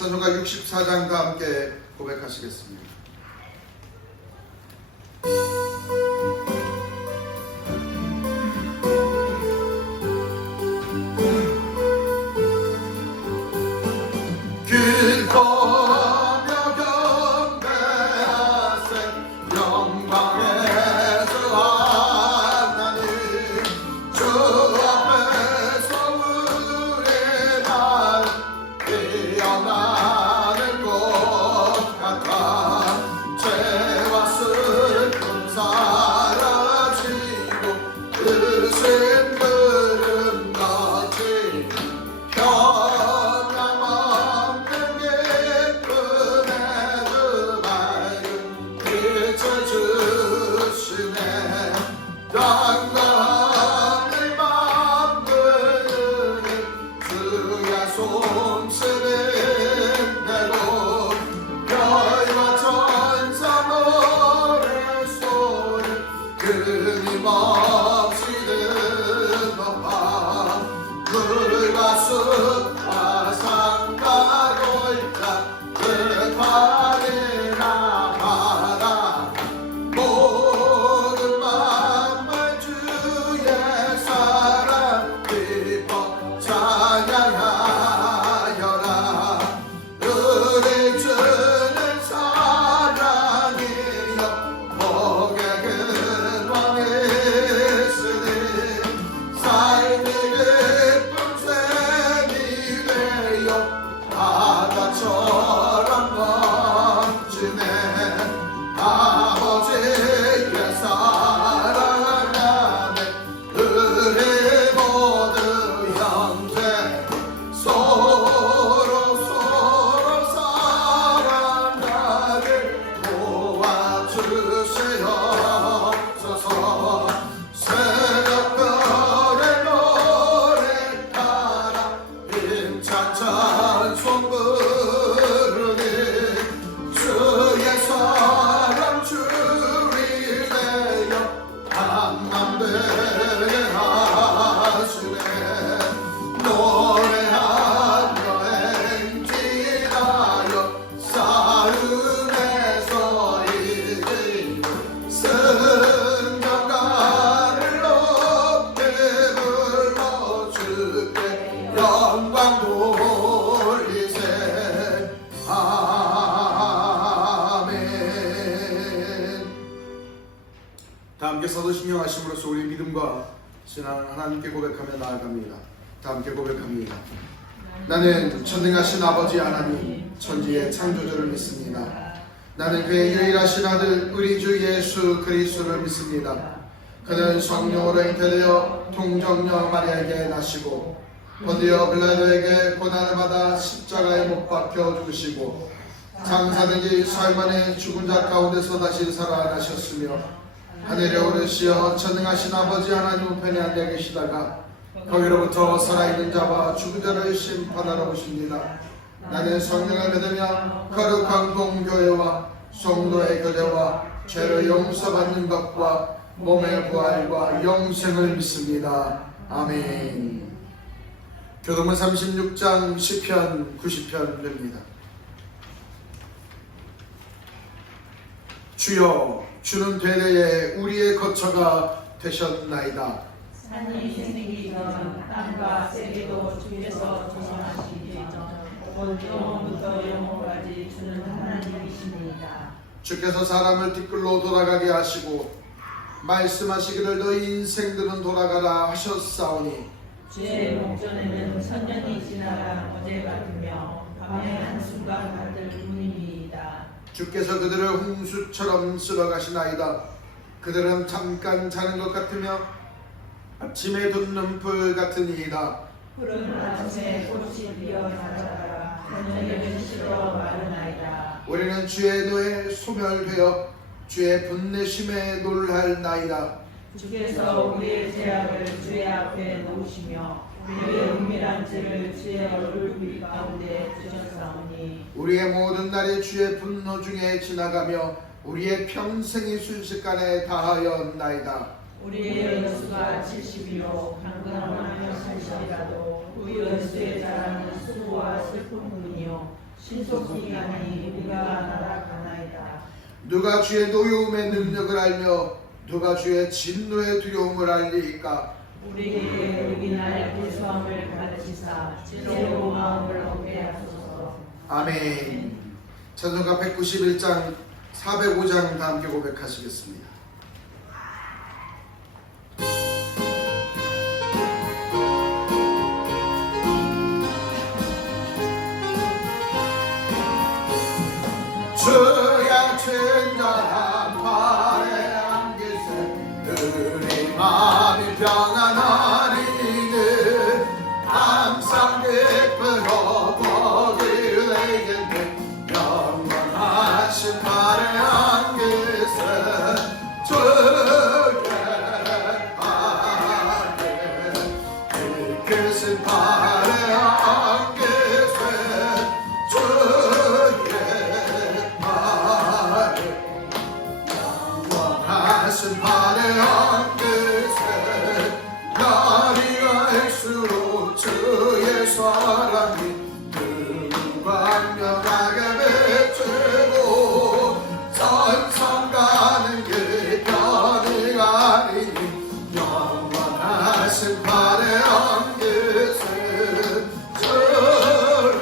찬송가 64장과 함께 고백하시겠습니다. 다 함께 서도 신경하심으로써 우리 믿음과 신앙을 하나님께 고백하며 나아갑니다. 다 함께 고백합니다. 나는 전능하신 아버지 하나님 천지의 창조주를 믿습니다. 나는 그의 유일하신 아들 우리 주 예수 그리스도를 믿습니다. 그는 성령으로 잉태되어 동정녀 마리아에게 나시고 본디오 빌라도에게 고난을 받아 십자가에 못 박혀 죽으시고 장사되기 살만의 죽은 자 가운데서 다시 살아나셨으며 하늘에 오르시어 전능하신 아버지 하나님 우편에 앉아 계시다가 거기로부터 살아있는 자와 죽은 자를 심판하러 오십니다. 나는 성령을 믿으며 거룩한 공교회와 성도의 교제와 죄를 용서받는 것과 몸의 부활과 영생을 믿습니다. 아멘. 교동문 36장 10편 90편입니다. 주여 주는 대대에 우리의 거처가 되셨나이다. 산이 생기기 전 땅과 세계도 주께서 조성하시기 전 영원부터 영원까지 주는 하나님이십니다. 주께서 사람을 뒷글로 돌아가게 하시고 말씀하시기를 너희 인생들은 돌아가라 하셨사오니 주의 목전에는 천년이 지나간 어제 같으며 밤의 한순간 같을 뿐입니다. 주께서 그들을 홍수처럼 쓸어가시나이다. 그들은 잠깐 자는 것 같으며 아침에 돋는 불 같으니이다. 푸른 아침에 꽃이 피어 자라다가 저녁에는 식어 마르나이다. 우리는 주의 노에 소멸되어 주의 분내심에 놀랄나이다. 주께서 우리의 죄악을 주의 앞에 놓으시며 우리의 은밀한 죄를 주의 얼굴 빛 가운데 두셨사오니 우리의 모든 날이 주의 분노 중에 지나가며 우리의 평생이 순식간에 다하였나이다. 우리의 연수가 70이요 강건하며 30이라도 우리 연수에 자라는 수고와 슬픔뿐이요 신속히 하니 우리가 나락하나이다. 누가 주의 노여움의 능력을 알며 누가 주의 진노의 두려움을 알리이까? 우리에게 우리날 구수함을 가르치사 지혜로 마음을 얻게 하소서. 아멘. 찬송가 191장 405장 다 함께 고백하시겠습니다. 주야 친절한 발에 안기세 우리 마음이 평안하리니 항상 기쁘고 복이 되겠네 영원하신 발에 안기세 주의 발에 이끄신 발에 안기세 하신 발에 안기세 날이 갈수록 주의 사랑이 광명하게 비추고 전성 가는 길 변이 가리니 영원하신 발에 안기세 주의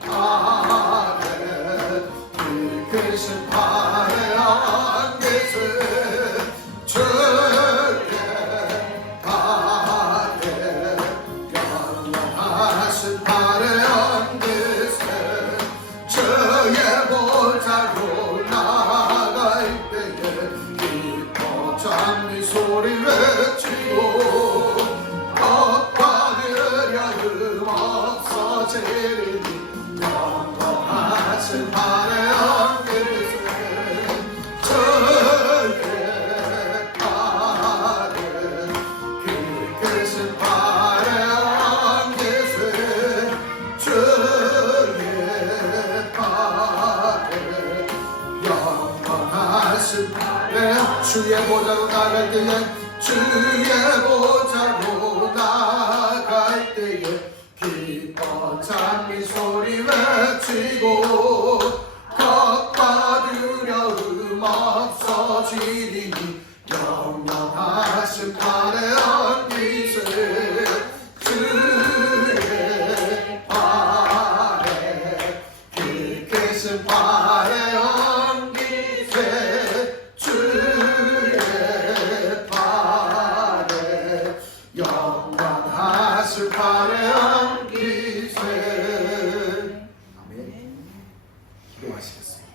발에 이끄신 발에 안기세 소리 외치고 엇받으려 흠 없어지리니 영원하신 발에 안기세 주의 발에 이끄신 발에 안기세 주의 발에 영원하신 발에 주의 보좌로 나갈 때에 주의 보좌로 나갈 때에 기뻐 찬미 소리 외치고 겉받으려 흠 없어지리니 영원하신 발에 안기세 주의 발에 이끄신 발에 안기세 영원하신 발에 안기세. 아멘. 기도하시겠습니다.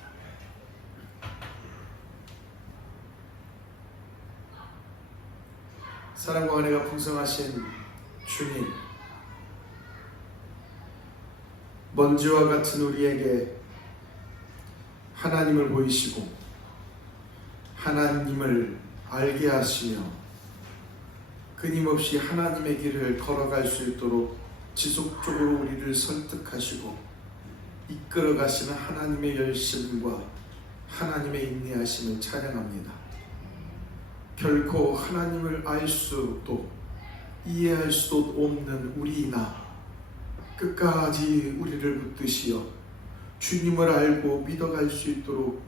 사랑과 은혜가 풍성하신 주님, 먼지와 같은 우리에게 하나님을 보이시고 하나님을 알게 하시며 끊임없이 하나님의 길을 걸어갈 수 있도록 지속적으로 우리를 설득하시고 이끌어 가시는 하나님의 열심과 하나님의 인내하심을 찬양합니다. 결코 하나님을 알 수도 이해할 수도 없는 우리나 끝까지 우리를 붙드시어 주님을 알고 믿어갈 수 있도록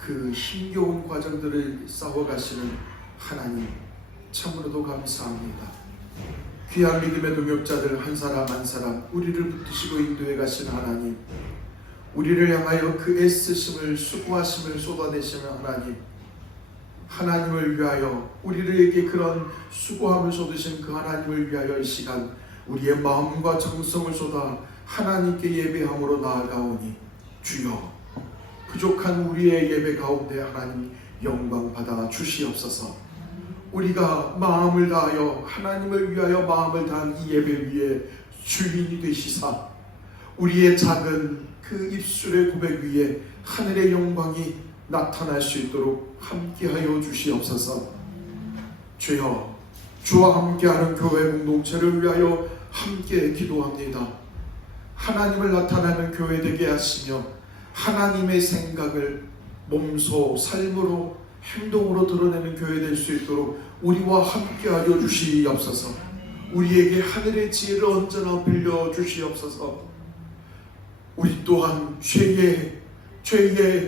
그 힘겨운 과정들을 싸워가시는 하나님, 참으로도 감사합니다. 귀한 믿음의 동역자들 한 사람 한 사람 우리를 붙드시고 인도해 가시는 하나님, 우리를 향하여 그 애쓰심을 수고하심을 쏟아내시는 하나님, 하나님을 위하여 우리에게 그런 수고함을 쏟으신 그 하나님을 위하여 이 시간 우리의 마음과 정성을 쏟아 하나님께 예배함으로 나아가오니 주여 부족한 우리의 예배 가운데 하나님 영광 받아 주시옵소서. 우리가 마음을 다하여 하나님을 위하여 마음을 다한 이 예배 위에 주인이 되시사 우리의 작은 그 입술의 고백 위에 하늘의 영광이 나타날 수 있도록 함께하여 주시옵소서. 주여, 주와 함께하는 교회 공동체를 위하여 함께 기도합니다. 하나님을 나타내는 교회 되게 하시며 하나님의 생각을 몸소 삶으로 행동으로 드러내는 교회 될 수 있도록 우리와 함께하여 주시옵소서. 우리에게 하늘의 지혜를 언제나 빌려 주시옵소서. 우리 또한 죄에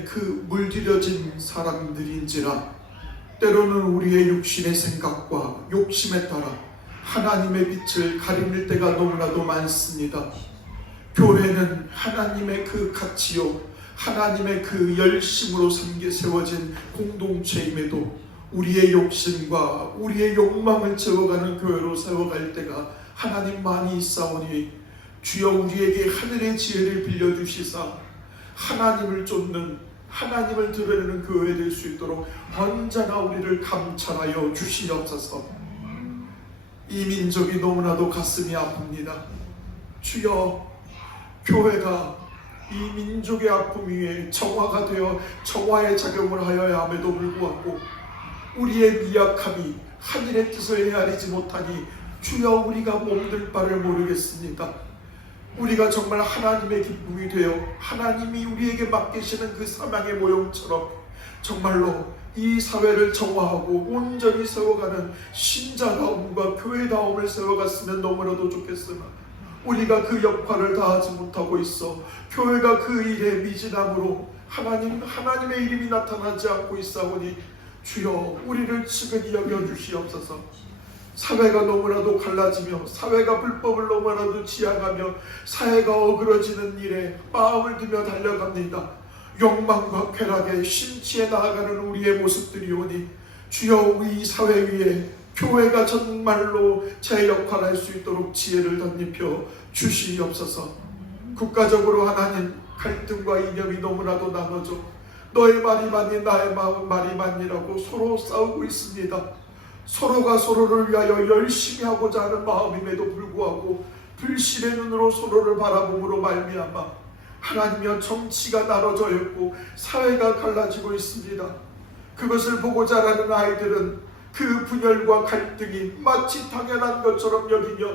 그 물들여진 사람들인지라 때로는 우리의 육신의 생각과 욕심에 따라 하나님의 빛을 가리는 때가 너무나도 많습니다. 교회는 하나님의 그 가치요, 하나님의 그 열심으로 세워진 공동체임에도 우리의 욕심과 우리의 욕망을 채워가는 교회로 세워갈 때가 하나님 많이 있사오니 주여 우리에게 하늘의 지혜를 빌려주시사 하나님을 쫓는, 하나님을 드러내는 교회 될 수 있도록 언제나 우리를 감찰하여 주시옵소서. 이 민족이 너무나도 가슴이 아픕니다. 주여, 교회가 이 민족의 아픔 위에 정화가 되어 정화의 작용을 하여야 함에도 불구하고 우리의 미약함이 하늘의 뜻을 헤아리지 못하니 주여 우리가 몸둘 바를 모르겠습니다. 우리가 정말 하나님의 기쁨이 되어 하나님이 우리에게 맡기시는 그 사명의 모형처럼 정말로 이 사회를 정화하고 온전히 세워가는 신자다움과 교회다움을 세워갔으면 너무나도 좋겠으나 우리가 그 역할을 다하지 못하고 있어 교회가 그 일에 미진함으로 하나님의 이름이 나타나지 않고 있사오니 주여 우리를 측은히 여겨주시옵소서. 사회가 너무나도 갈라지며 사회가 불법을 너무나도 지향하며 사회가 어그러지는 일에 마음을 두며 달려갑니다. 욕망과 쾌락에 심취해 나아가는 우리의 모습들이 오니 주여 우리 사회 위에 교회가 정말로 제 역할을 할 수 있도록 지혜를 덧입혀 주시옵소서. 국가적으로 하나님 갈등과 이념이 너무나도 나눠져 너의 말이 맞니 나의 말이 맞니라고 서로 싸우고 있습니다. 서로가 서로를 위하여 열심히 하고자 하는 마음임에도 불구하고 불신의 눈으로 서로를 바라봄으로 말미암아 하나님이여 정치가 나눠져 있고 사회가 갈라지고 있습니다. 그것을 보고 자라는 아이들은 그 분열과 갈등이 마치 당연한 것처럼 여기며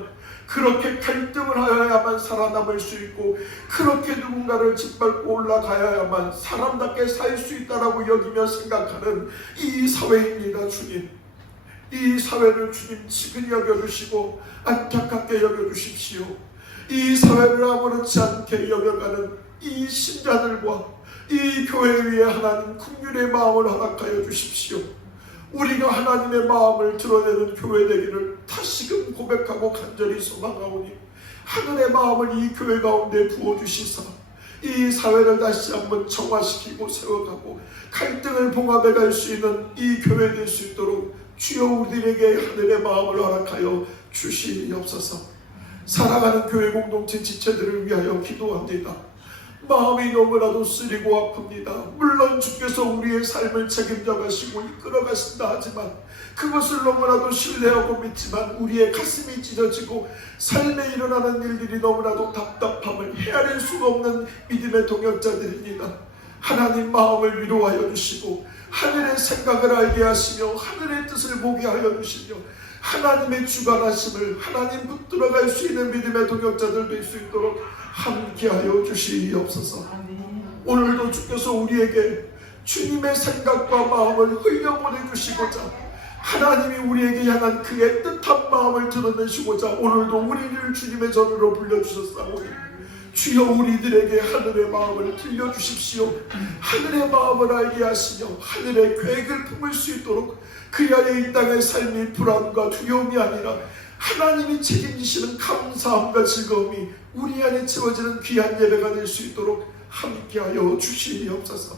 그렇게 갈등을 하여야만 살아남을 수 있고 그렇게 누군가를 짓밟고 올라가야만 사람답게 살 수 있다라고 여기며 생각하는 이 사회입니다. 주님, 이 사회를 주님 지근히 여겨주시고 안타깝게 여겨주십시오. 이 사회를 아무렇지 않게 여겨가는 이 신자들과 이 교회 위에 하나님 긍휼의 마음을 허락하여 주십시오. 우리가 하나님의 마음을 드러내는 교회 되기를 다시금 고백하고 간절히 소망하오니 하늘의 마음을 이 교회 가운데 부어주시사 이 사회를 다시 한번 정화시키고 세워가고 갈등을 봉합해 갈 수 있는 이 교회 될 수 있도록 주여 우리에게 하늘의 마음을 허락하여 주시옵소서. 사랑하는 교회 공동체 지체들을 위하여 기도합니다. 마음이 너무나도 쓰리고 아픕니다. 물론 주께서 우리의 삶을 책임져 가시고 이끌어 가신다 하지만 그것을 너무나도 신뢰하고 믿지만 우리의 가슴이 찢어지고 삶에 일어나는 일들이 너무나도 답답함을 헤아릴 수가 없는 믿음의 동역자들입니다. 하나님 마음을 위로하여 주시고 하늘의 생각을 알게 하시며 하늘의 뜻을 보게 하여 주시며 하나님의 주관하심을 하나님 붙들어갈 수 있는 믿음의 동역자들 될 수 있도록 함께하여 주시옵소서. 오늘도 주께서 우리에게 주님의 생각과 마음을 흘려보내주시고자 하나님이 우리에게 향한 그 애틋한 마음을 드러내시고자 오늘도 우리를 주님의 전으로 불러주셨사오니 주여 우리들에게 하늘의 마음을 들려주십시오. 하늘의 마음을 알게 하시며 하늘의 계획을 품을 수 있도록 그야의 이 땅의 삶이 불안과 두려움이 아니라 하나님이 책임지시는 감사함과 즐거움이 우리 안에 채워지는 귀한 예배가 될 수 있도록 함께하여 주시옵소서.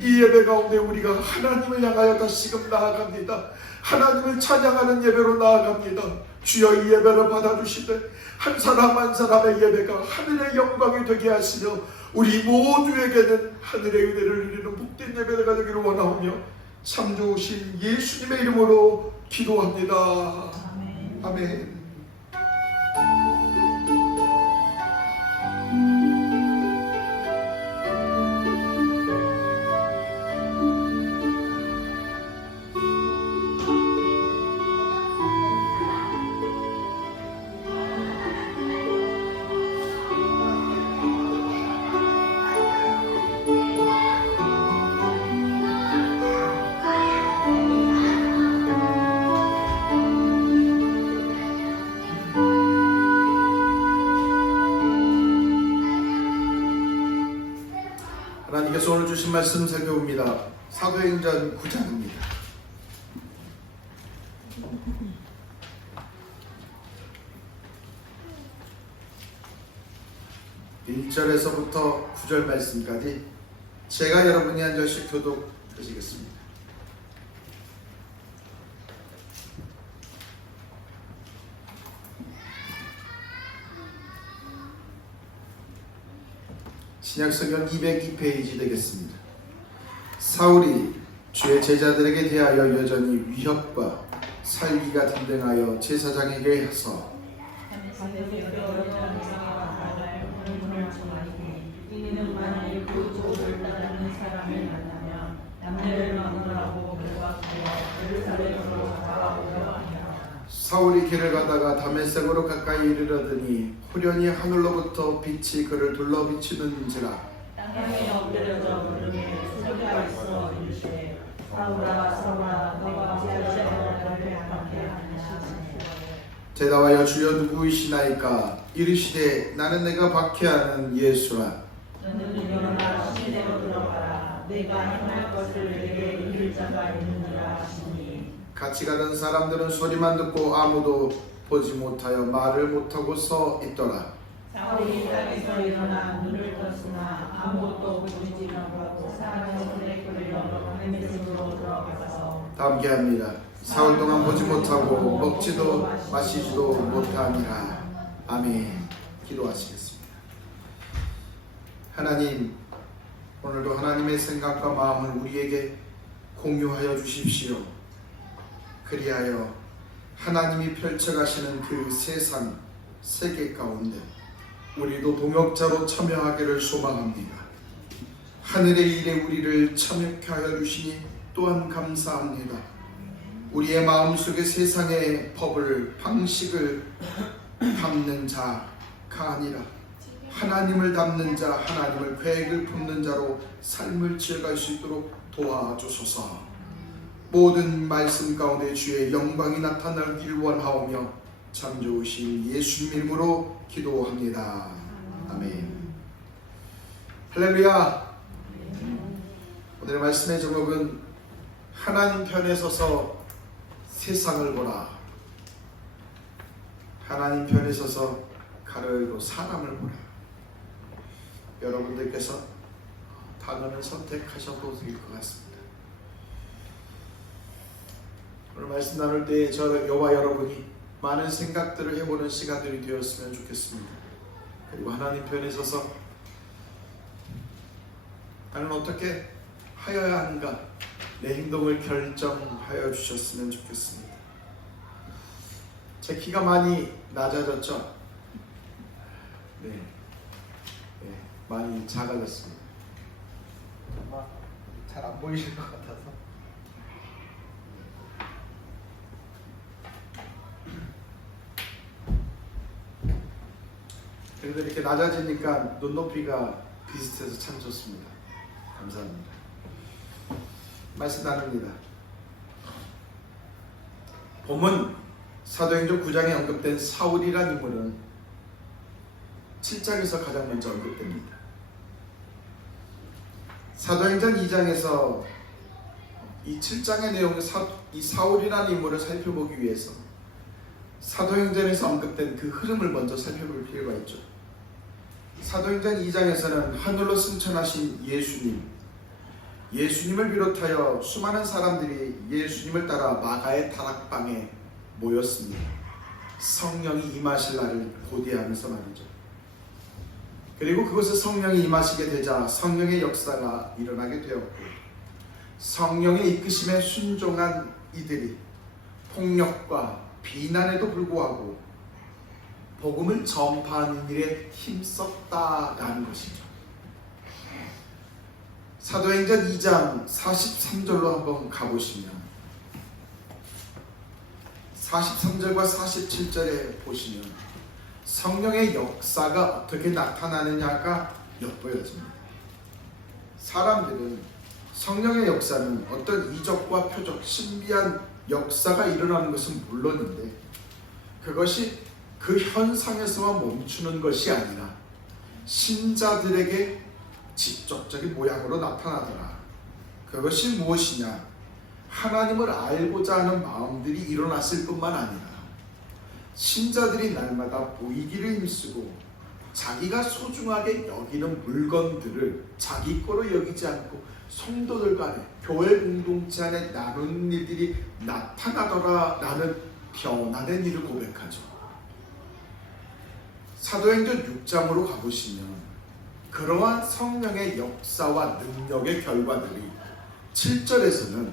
이 예배 가운데 우리가 하나님을 향하여 다시금 나아갑니다. 하나님을 찬양하는 예배로 나아갑니다. 주여 이 예배를 받아주시되 한 사람 한 사람의 예배가 하늘의 영광이 되게 하시며 우리 모두에게는 하늘의 은혜를 누리는 복된 예배가 되기를 원하오며 참 좋으신 예수님의 이름으로 기도합니다. 아멘. 하나님께서 오늘 주신 말씀 살펴봅니다. 사도행전 9장입니다. 1절에서부터 9절 말씀까지 제가 여러분이 한 절씩 교독하시겠습니다. 신약성경 202페이지 되겠습니다. 사울이 주의 제자들에게 대하여 여전히 위협과 살기가 등등하여 제사장에게 해서 이는 만일 그 조를 따르는 사람을 만나면 남녀를 막론하고 그와 예루살렘으로 가까우려 하니라. 사울이 길을 가다가 다메섹으로 가까이 이르러더니 후련히 하늘로부터 빛이 그를 둘러 비추는지라. 땅에 엎드려져 무릎에 소리가 있어 이르시되 사울아 사울아 너가 어찌하여 나를 함께 하느냐. 대답하여 주여 누구이시나이까? 이르시되 나는 내가 박해하는 예수라. 너는 일어나 시내로 들어가라. 내가 행할 것을 내게 이를 자가 있느니라 하시니. 같이 가던 사람들은 소리만 듣고 아무도 보지 못하여 말을 못하고 서 있더라. 사울이 땅에서 일어나 눈을 떴으나 아무것도 보지 못하고 사람의 손에 끌려 다메섹으로 들어가서 다 함께합니다. 사흘 동안 보지 못하고 먹지도 마시지도 못하니라. 아멘. 기도하시겠습니다. 하나님, 오늘도 하나님의 생각과 마음을 우리에게 공유하여 주십시오. 그리하여 하나님이 펼쳐가시는 그 세상, 세계 가운데 우리도 동역자로 참여하기를 소망합니다. 하늘의 일에 우리를 참여케 하여 주시니 또한 감사합니다. 우리의 마음속에 세상의 법을, 방식을 담는 자가 아니라 하나님을 담는 자, 하나님을 계획을 품는 자로 삶을 지어갈 수 있도록 도와주소서. 모든 말씀 가운데 주의 영광이 나타나길 원하오며 참 좋으신 예수님 이름으로 기도합니다. 아멘. 할렐루야. 오늘의 말씀의 제목은 하나님 편에 서서 세상을 보라. 하나님 편에 서서 가로열고 사람을 보라. 여러분들께서 단어를 선택하셔도 될 것 같습니다. 오늘 말씀 나눌 때 저와 여러분이 많은 생각들을 해보는 시간들이 되었으면 좋겠습니다. 그리고 하나님 편에 서서 나는 어떻게 하여야 하는가, 내 행동을 결정하여 주셨으면 좋겠습니다. 제 키가 많이 낮아졌죠? 네, 많이 작아졌습니다. 아마 잘 안 보이실 것 같아서. 그래도 이렇게 낮아지니까 눈높이가 비슷해서 참 좋습니다. 감사합니다. 말씀 나눕니다. 본문 사도행전 9장에 언급된 사울이라는 인물은 7장에서 가장 먼저 언급됩니다. 사도행전 2장에서 이 7장의 내용을 이 사울이라는 인물을 살펴보기 위해서 사도행전에서 언급된 그 흐름을 먼저 살펴볼 필요가 있죠. 사도행전 2장에서는 하늘로 승천하신 예수님을 비롯하여 수많은 사람들이 예수님을 따라 마가의 다락방에 모였습니다. 성령이 임하실 날을 고대하면서 말이죠. 그리고 그곳에 성령이 임하시게 되자 성령의 역사가 일어나게 되었고, 성령의 이끄심에 순종한 이들이 폭력과 비난에도 불구하고 복음을 전파하는 일에 힘썼다라는 것이죠. 사도행전 2장 43절로 한번 가보시면 43절과 47절에 보시면 성령의 역사가 어떻게 나타나느냐가 엿보여집니다. 사람들은 성령의 역사는 어떤 이적과 표적, 신비한 역사가 일어나는 것은 물론인데 그것이 그 현상에서만 멈추는 것이 아니라 신자들에게 직접적인 모양으로 나타나더라. 그것이 무엇이냐? 하나님을 알고자 하는 마음들이 일어났을 뿐만 아니라 신자들이 날마다 보이기를 힘쓰고 자기가 소중하게 여기는 물건들을 자기 거로 여기지 않고 성도들 간에 교회 공동체 안에 나누는 일들이 나타나더라 라는 변화된 일을 고백하죠. 사도행전 6장으로 가보시면 그러한 성령의 역사와 능력의 결과들이 7절에서는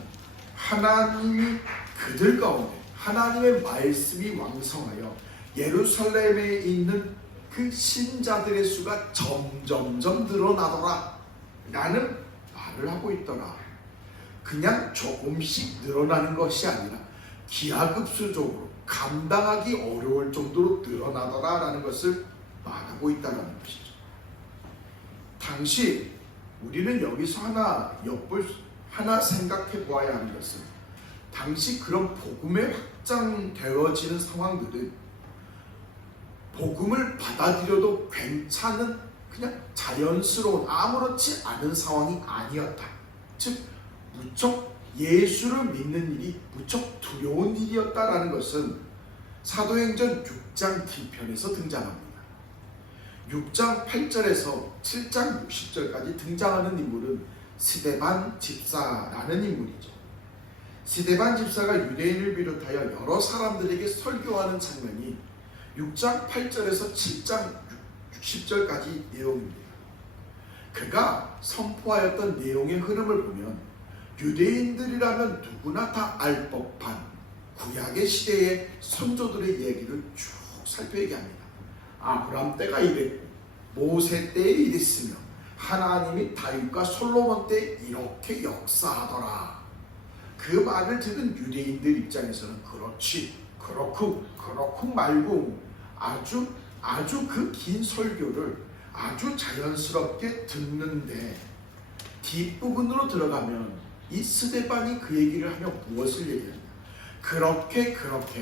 하나님이 그들 가운데 하나님의 말씀이 왕성하여 예루살렘에 있는 그 신자들의 수가 점점점 늘어나더라 라는 말을 하고 있더라. 그냥 조금씩 늘어나는 것이 아니라 기하급수적으로 감당하기 어려울 정도로 늘어나더라 라는 것을 말하고 있다는 것이죠. 당시 우리는 여기서 하나 생각해 보아야 하는 것은 당시 그런 복음에 확장되어지는 상황들은 복음을 받아들여도 괜찮은 그냥 자연스러운 아무렇지 않은 상황이 아니었다. 즉 무척 예수를 믿는 일이 무척 두려운 일이었다라는 것은 사도행전 6장 뒤편에서 등장합니다. 6장 8절에서 7장 60절까지 등장하는 인물은 스데반 집사라는 인물이죠. 스데반 집사가 유대인을 비롯하여 여러 사람들에게 설교하는 장면이 6장 8절에서 7장 60절까지 내용입니다. 그가 선포하였던 내용의 흐름을 보면 유대인들이라면 누구나 다 알 법한 구약의 시대의 선조들의 얘기를 쭉 살펴보게 합니다. 아브람 때가 이랬고 모세 때에 이랬으며 하나님이 다윗과 솔로몬 때 이렇게 역사하더라. 그 말을 들은 유대인들 입장에서는 그렇지 그렇고 말고 아주 그 긴 설교를 아주 자연스럽게 듣는데 뒷부분으로 들어가면 이 스데반이 그 얘기를 하며 무엇을 얘기하냐? 그렇게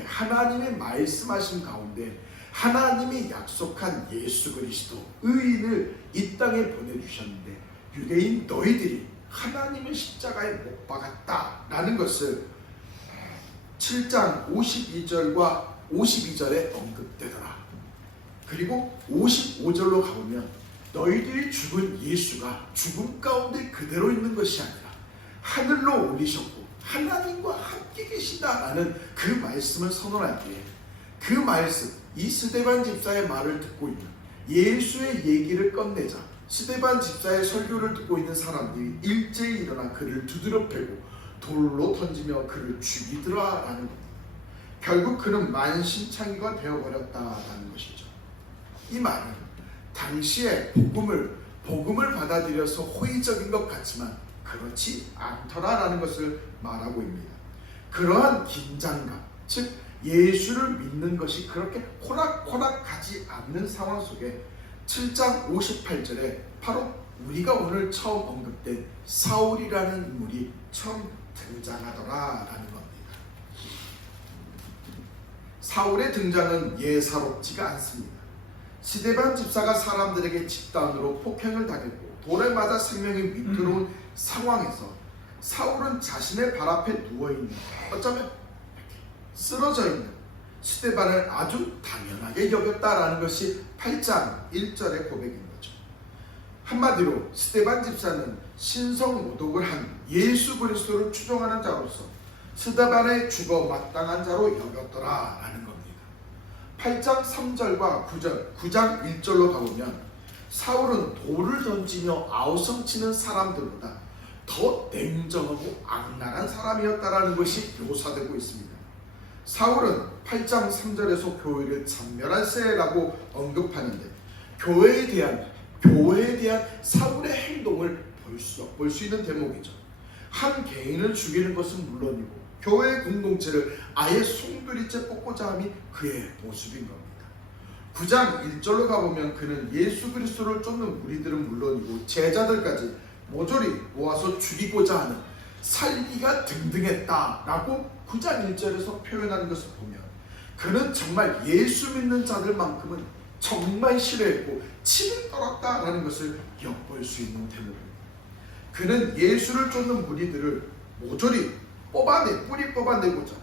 하나님의 말씀하신 가운데 하나님이 약속한 예수 그리스도 의인을 이 땅에 보내주셨는데 유대인 너희들이 하나님의 십자가에 못 박았다라는 것을 7장 52절과 52절에 언급되더라. 그리고 55절로 가보면 너희들이 죽은 예수가 죽음 가운데 그대로 있는 것이 아니라 하늘로 올리셨고 하나님과 함께 계시다라는 그 말씀을 선언할 때 그 말씀, 이 스데반 집사의 말을 듣고 있는 예수의 얘기를 꺼내자 스데반 집사의 설교를 듣고 있는 사람들이 일제히 일어나 그를 두드려 패고 돌로 던지며 그를 죽이더라라는 겁니다. 결국 그는 만신창이가 되어버렸다라는 것이죠. 이 말은 당시에 복음을 받아들여서 호의적인 것 같지만 그렇지 않더라라는 것을 말하고 있습니다. 그러한 긴장감, 즉 예수를 믿는 것이 그렇게 호락호락 가지 않는 상황 속에 7장 58절에 바로 우리가 오늘 처음 언급된 사울이라는 인물이 처음 등장하더라라는 겁니다. 사울의 등장은 예사롭지가 않습니다. 스데반 집사가 사람들에게 집단으로 폭행을 당했고 돌에 맞아 생명이 위태로운 상황에서 사울은 자신의 발 앞에 누워있는, 어쩌면 쓰러져 있는 스데반을 아주 당연하게 여겼다라는 것이 8장 1절의 고백인 거죠. 한마디로 스데반 집사는 신성 모독을 한 예수 그리스도를 추종하는 자로서 스데반의 죽어 마땅한 자로 여겼더라라는 겁니다. 8장 3절과 9장 1절로 가보면 사울은 돌을 던지며 아우성치는 사람들보다 더 냉정하고 악랄한 사람이었다라는 것이 묘사되고 있습니다. 사울은 8장 3절에서 교회를 잔멸한 쎄라고 언급하는데 교회에 대한 사울의 행동을 볼 수 있는 대목이죠. 한 개인을 죽이는 것은 물론이고 교회의 공동체를 아예 송두리째 뽑고자 함이 그의 모습인 겁니다. 9장 1절로 가보면 그는 예수 그리스도를 쫓는 무리들은 물론이고 제자들까지 모조리 모아서 죽이고자 하는 살기가 등등했다라고 9장 1절에서 표현하는 것을 보면 그는 정말 예수 믿는 자들만큼은 정말 싫어했고 치를 떨었다라는 것을 엿볼 수 있는 대목입니다. 그는 예수를 쫓는 무리들을 모조리 뿌리 뽑아내고자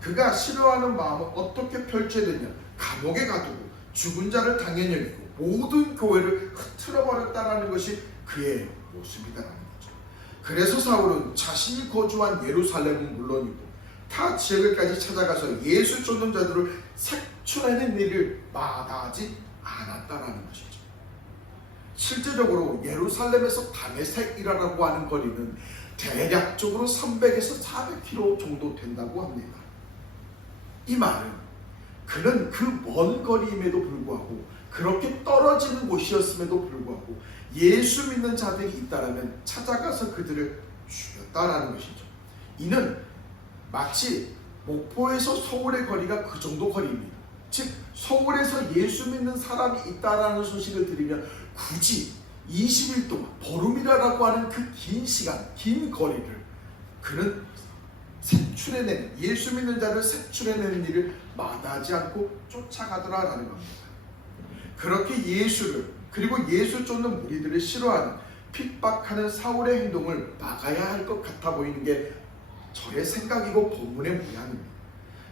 그가 싫어하는 마음을 어떻게 펼쳐야 되냐, 감옥에 가두고 죽은 자를 당연히 여기고 모든 교회를 흐트러버렸다라는 것이 그의 모습이다라는 거죠. 그래서 사울은 자신이 거주한 예루살렘은 물론이고 타 지역을까지 찾아가서 예수 쫓는 자들을 색출하는 일을 마다하지 않았다라는 것이죠. 실제적으로 예루살렘에서 다메섹이라고 하는 거리는 대략적으로 300에서 400km 정도 된다고 합니다. 이 말은 그는 그 먼 거리임에도 불구하고 그렇게 떨어지는 곳이었음에도 불구하고 예수 믿는 자들이 있다라면 찾아가서 그들을 죽였다라는 것이죠. 이는 마치 목포에서 서울의 거리가 그 정도 거리입니다. 즉 서울에서 예수 믿는 사람이 있다라는 소식을 들으면 굳이 20일 동안 보름이라고 하는 그 긴 시간, 긴 거리를 그는 색출해내는, 예수 믿는 자를 색출해내는 일을 마다하지 않고 쫓아가더라라는 겁니다. 그렇게 예수를 그리고 예수 쫓는 무리들을 싫어하는 핍박하는 사울의 행동을 막아야 할 것 같아 보이는 게 저의 생각이고 본문의 모양입니다.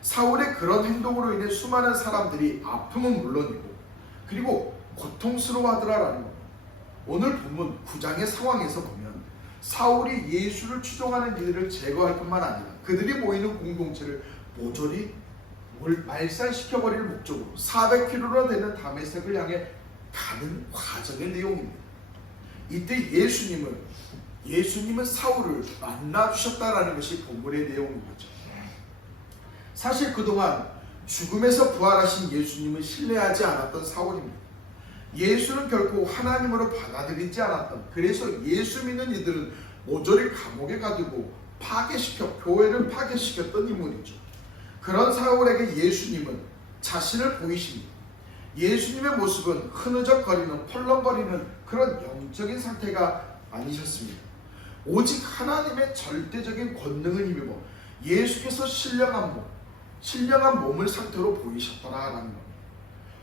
사울의 그런 행동으로 인해 수많은 사람들이 아픔은 물론이고 그리고 고통스러워하더라라는 겁니다. 오늘 본문 9장의 상황에서 보면 사울이 예수를 추종하는 이들을 제거할 뿐만 아니라 그들이 모이는 공동체를 모조리 말살시켜버릴 목적으로 400km나 되는 다메섹을 향해 가는 과정의 내용입니다. 이때 예수님은 사울을 만나주셨다라는 것이 본문의 내용인 거죠. 사실 그동안 죽음에서 부활하신 예수님을 신뢰하지 않았던 사울입니다. 예수는 결코 하나님으로 받아들이지 않았던, 그래서 예수 믿는 이들은 모조리 감옥에 가두고 교회를 파괴시켰던 인물이죠. 그런 사울에게 예수님은 자신을 보이십니다. 예수님의 모습은 흐느적거리는 펄렁거리는 그런 영적인 상태가 아니셨습니다. 오직 하나님의 절대적인 권능을 힘입어 예수께서 신령한 몸을 상태로 보이셨더라라는 겁니다.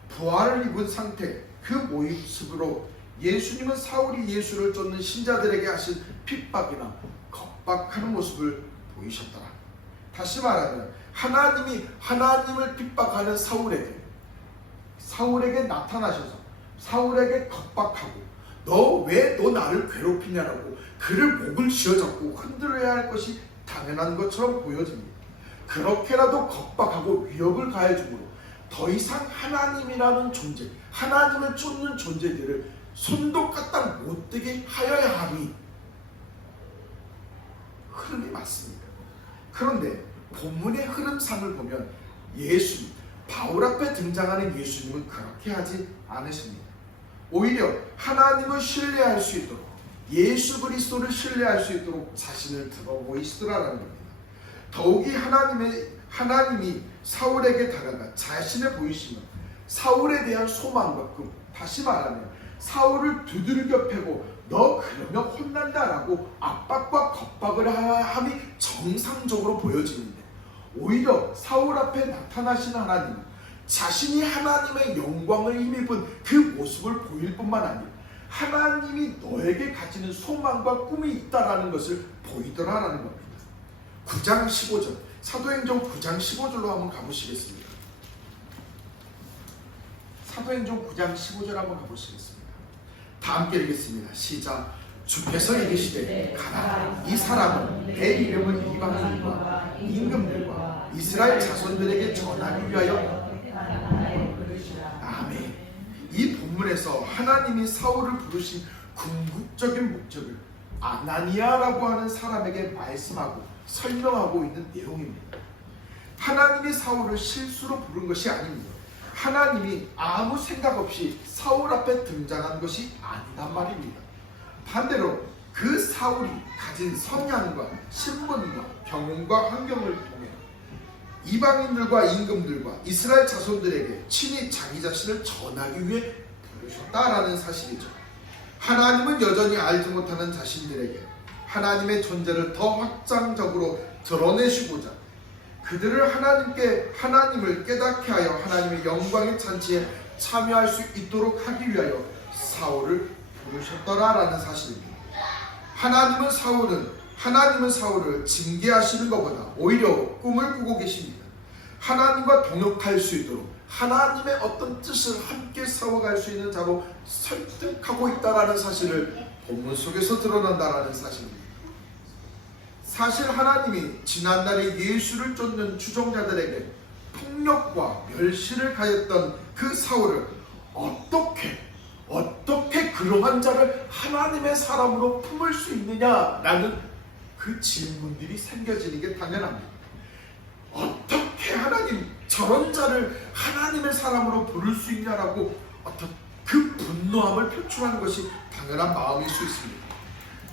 부활을 입은 상태, 그 모습으로 예수님은 사울이 예수를 쫓는 신자들에게 하신 핍박이나 겁박하는 모습을 보이셨더라. 다시 말하면 하나님을 핍박하는 사울에게 나타나셔서 사울에게 겁박하고 너 나를 괴롭히냐라고 그를 목을 쥐어잡고 흔들어야 할 것이 당연한 것처럼 보여집니다. 그렇게라도 겁박하고 위협을 가해주므로 더 이상 하나님이라는 존재, 하나님을 쫓는 존재들을 손도 까딱 못되게 하여야 함이 흐름이 맞습니다. 그런데 본문의 흐름상을 보면 바울 앞에 등장하는 예수님은 그렇게 하지 않으십니다. 오히려 하나님을 신뢰할 수 있도록, 예수 그리스도를 신뢰할 수 있도록 자신을 들어 보이시더라라는 겁니다. 더욱이 하나님이 사울에게 다가가 자신을 보이시면 사울에 대한 소망과 꿈, 다시 말하면 사울을 두들겨 패고 너 그러면 혼난다라고 압박과 겁박을 함이 정상적으로 보여지는데, 오히려 사울 앞에 나타나신 하나님, 자신이 하나님의 영광을 힘입은 그 모습을 보일 뿐만 아니라 하나님이 너에게 가지는 소망과 꿈이 있다라는 것을 보이더라라는 겁니다. 9장 15절, 사도행전 9장 15절로 한번 가보시겠습니다. 사도행전 9장 15절 한번 가보시겠습니다. 다 함께 읽겠습니다. 시작. 주께서 이르시되 가라, 이 사람은 내 이름을 이방인과 임금들과 이스라엘 자손들에게 전하기 위하여. 아멘. 이 본문에서 하나님이 사울을 부르신 궁극적인 목적을 아나니아라고 하는 사람에게 말씀하고 설명하고 있는 내용입니다. 하나님이 사울을 실수로 부른 것이 아닙니다. 하나님이 아무 생각 없이 사울 앞에 등장한 것이 아니란 말입니다. 반대로 그 사울이 가진 성향과 신분과 경험과 환경을 통해 이방인들과 임금들과 이스라엘 자손들에게 친히 자기 자신을 전하기 위해 부르셨다라는 사실이죠. 하나님은 여전히 알지 못하는 자신들에게 하나님의 존재를 더 확장적으로 드러내시고자 그들을 하나님을 깨닫게 하여 하나님의 영광의 잔치에 참여할 수 있도록 하기 위하여 사울을 부르셨더라라는 사실입니다. 하나님은 사울을 징계하시는 것보다 오히려 꿈을 꾸고 계십니다. 하나님과 동역할 수 있도록 하나님의 어떤 뜻을 함께 세워갈 수 있는 자로 설득하고 있다라는 사실을 본문 속에서 드러난다라는 사실입니다. 사실 하나님이 지난날에 예수를 쫓는 추종자들에게 폭력과 멸시를 가했던 그 사울을 어떻게 그러한 자를 하나님의 사람으로 품을 수 있느냐라는 그 질문들이 생겨지는 게 당연합니다. 어떻게 하나님 저런 자를 하나님의 사람으로 부를 수 있냐라고 어떤 그 분노함을 표출하는 것이 당연한 마음일 수 있습니다.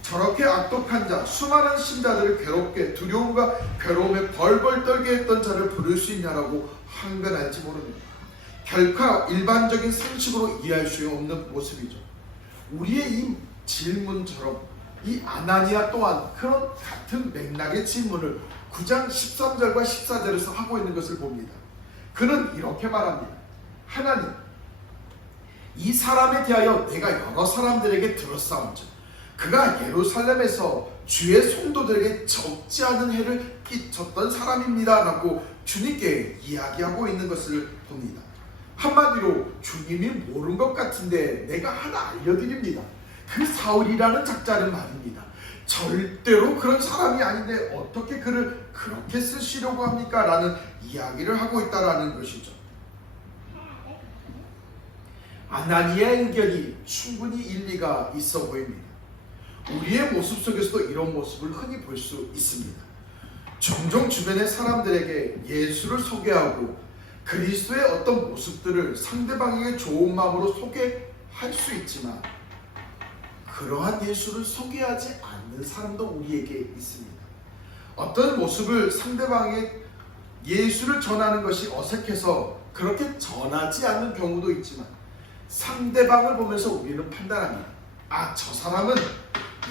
저렇게 악독한 자, 수많은 신자들을 괴롭게 두려움과 괴로움에 벌벌 떨게 했던 자를 부를 수 있냐라고 항변할지 모릅니다. 결코 일반적인 상식으로 이해할 수 없는 모습이죠. 우리의 이 질문처럼 이 아나니아 또한 그런 같은 맥락의 질문을 9장 13절과 14절에서 하고 있는 것을 봅니다. 그는 이렇게 말합니다. 하나님, 이 사람에 대하여 내가 여러 사람들에게 들었사온즉 그가 예루살렘에서 주의 성도들에게 적지 않은 해를 끼쳤던 사람입니다 라고 주님께 이야기하고 있는 것을 봅니다. 한마디로 주님이 모르는 것 같은데 내가 하나 알려드립니다. 그 사울이라는 작자는 말입니다. 절대로 그런 사람이 아닌데 어떻게 그를 그렇게 쓰시려고 합니까? 라는 이야기를 하고 있다라는 것이죠. 아나니아의 의견이 충분히 일리가 있어 보입니다. 우리의 모습 속에서도 이런 모습을 흔히 볼 수 있습니다. 종종 주변의 사람들에게 예수를 소개하고 그리스도의 어떤 모습들을 상대방에게 좋은 마음으로 소개할 수 있지만 그러한 예수를 소개하지 않는 사람도 우리에게 있습니다. 어떤 모습을 상대방에게 예수를 전하는 것이 어색해서 그렇게 전하지 않는 경우도 있지만 상대방을 보면서 우리는 판단합니다. 아, 저 사람은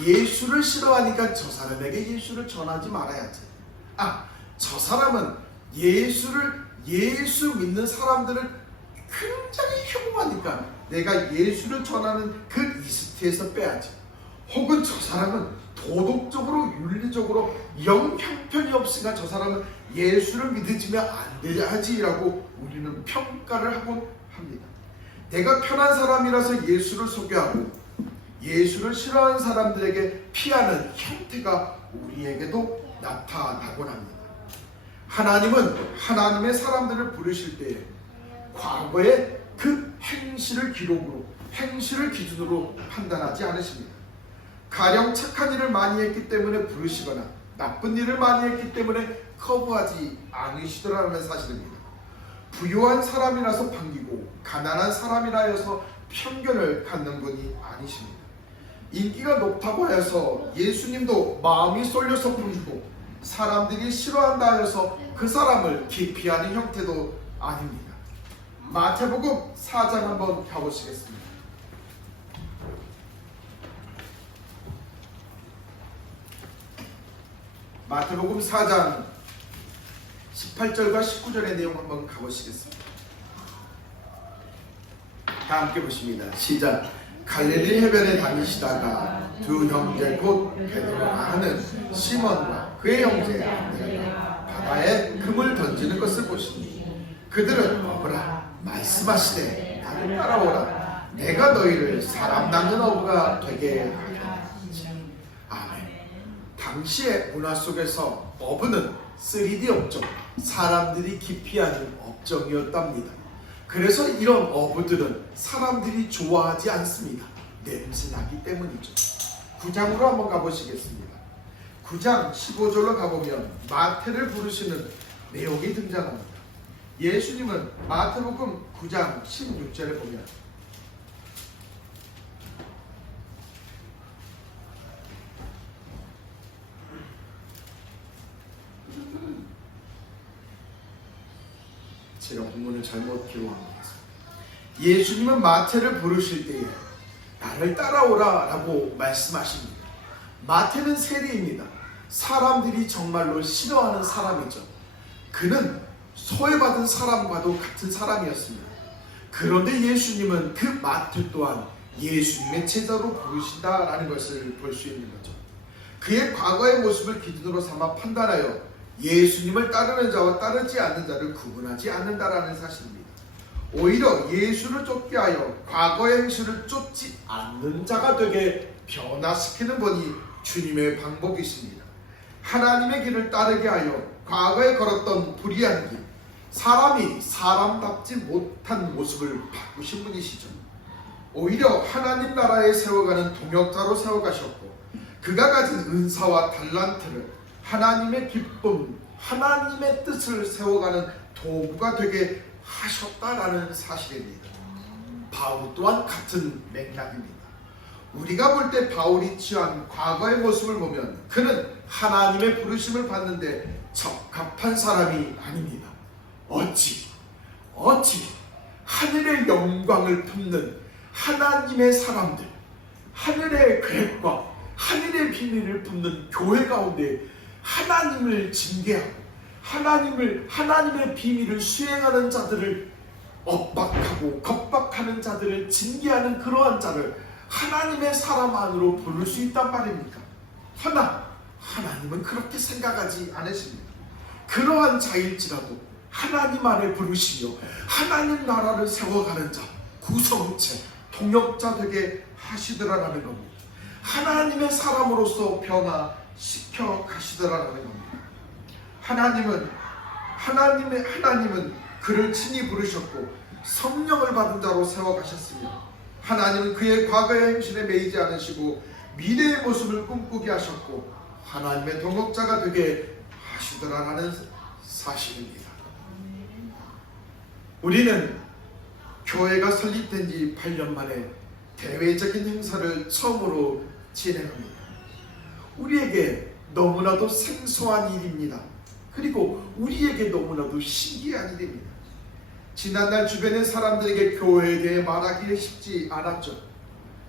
예수를 싫어하니까 저 사람에게 예수를 전하지 말아야지. 아, 저 사람은 예수 믿는 사람들을 굉장히 혐오하니까 내가 예수를 전하는 그 리스트에서 빼야지. 혹은 저 사람은 도덕적으로 윤리적으로 영 형편이 없으니까 저 사람은 예수를 믿으면 안 되지라고 우리는 평가를 하곤 합니다. 내가 편한 사람이라서 예수를 소개하고 예수를 싫어하는 사람들에게 피하는 형태가 우리에게도 나타나곤 합니다. 하나님은 하나님의 사람들을 부르실 때에 과거의 그 행실을 기준으로 판단하지 않으십니다. 가령 착한 일을 많이 했기 때문에 부르시거나 나쁜 일을 많이 했기 때문에 커버하지 않으시더라는 사실입니다. 부유한 사람이라서 반기고 가난한 사람이라 해서 편견을 갖는 분이 아니십니다. 인기가 높다고 해서 예수님도 마음이 쏠려서 부르고 사람들이 싫어한다 해서 그 사람을 기피하는 형태도 아닙니다. 마태복음 4장 한번 가보시겠습니다. 마태복음 4장 18절과 19절의 내용 한번 가보시겠습니다. 다 함께 보십니다. 시작. 갈릴리 해변에 다니시다가 두 형제 곧 베드로라 하는 시몬과 그의 형제 안드레가 바다에 금을 던지는 것을 보시니 그들은 어부라 말씀하시되 나를 따라오라 내가 너희를 사람 낚는 어부가 되게 하리라. 아멘. 당시의 문화 속에서 어부는 3D 업종, 사람들이 기피하는 업종이었답니다. 그래서 이런 어부들은 사람들이 좋아하지 않습니다. 냄새나기 때문이죠. 9장으로 한번 가보시겠습니다. 9장 15절로 가보면 마태를 부르시는 내용이 등장합니다. 예수님은 마태복음 9장 16절에 보면 제가 본문을 잘못 기록합니다. 예수님은 마태를 부르실 때에 나를 따라오라 라고 말씀하십니다. 마태는 세리입니다. 사람들이 정말로 싫어하는 사람이죠. 그는 소외받은 사람과도 같은 사람이었습니다. 그런데 예수님은 그 마태 또한 예수님의 제자로 부르신다라는 것을 볼 수 있는 거죠. 그의 과거의 모습을 기준으로 삼아 판단하여 예수님을 따르는 자와 따르지 않는 자를 구분하지 않는다라는 사실입니다. 오히려 예수를 쫓게 하여 과거의 행실을 쫓지 않는 자가 되게 변화시키는 분이 주님의 방법이십니다. 하나님의 길을 따르게 하여 과거에 걸었던 불의한 길, 사람이 사람답지 못한 모습을 바꾸신 분이시죠. 오히려 하나님 나라에 세워가는 동역자로 세워가셨고 그가 가진 은사와 달란트를 하나님의 기쁨, 하나님의 뜻을 세워가는 도구가 되게 하셨다라는 사실입니다. 바울 또한 같은 맥락입니다. 우리가 볼 때 바울이 취한 과거의 모습을 보면 그는 하나님의 부르심을 받는데 적합한 사람이 아닙니다. 어찌 하늘의 영광을 품는 하나님의 사람들, 하늘의 계획과 하늘의 비밀을 품는 교회 가운데 하나님을 징계하고 하나님의 비밀을 수행하는 자들을 엇박하고 겁박하는 자들을 징계하는 그러한 자를 하나님의 사람 안으로 부를 수 있단 말입니까? 허나 하나님은 그렇게 생각하지 않으십니다. 그러한 자일지라도 하나님 안에 부르시며 하나님 나라를 세워가는 자, 구성체, 동역자 되게 하시더라라는 겁니다. 하나님의 사람으로서 변화시켜 가시더라라는 겁니다. 하나님은 그를 친히 부르셨고 성령을 받은 자로 세워가셨으며 하나님은 그의 과거의 행실에 매이지 않으시고 미래의 모습을 꿈꾸게 하셨고 하나님의 동역자가 되게 하시더라라는 사실입니다. 우리는 교회가 설립된 지 8년 만에 대외적인 행사를 처음으로 진행합니다. 우리에게 너무나도 생소한 일입니다. 그리고 우리에게 너무나도 신기한 일입니다. 지난날 주변의 사람들에게 교회에 대해 말하기 쉽지 않았죠.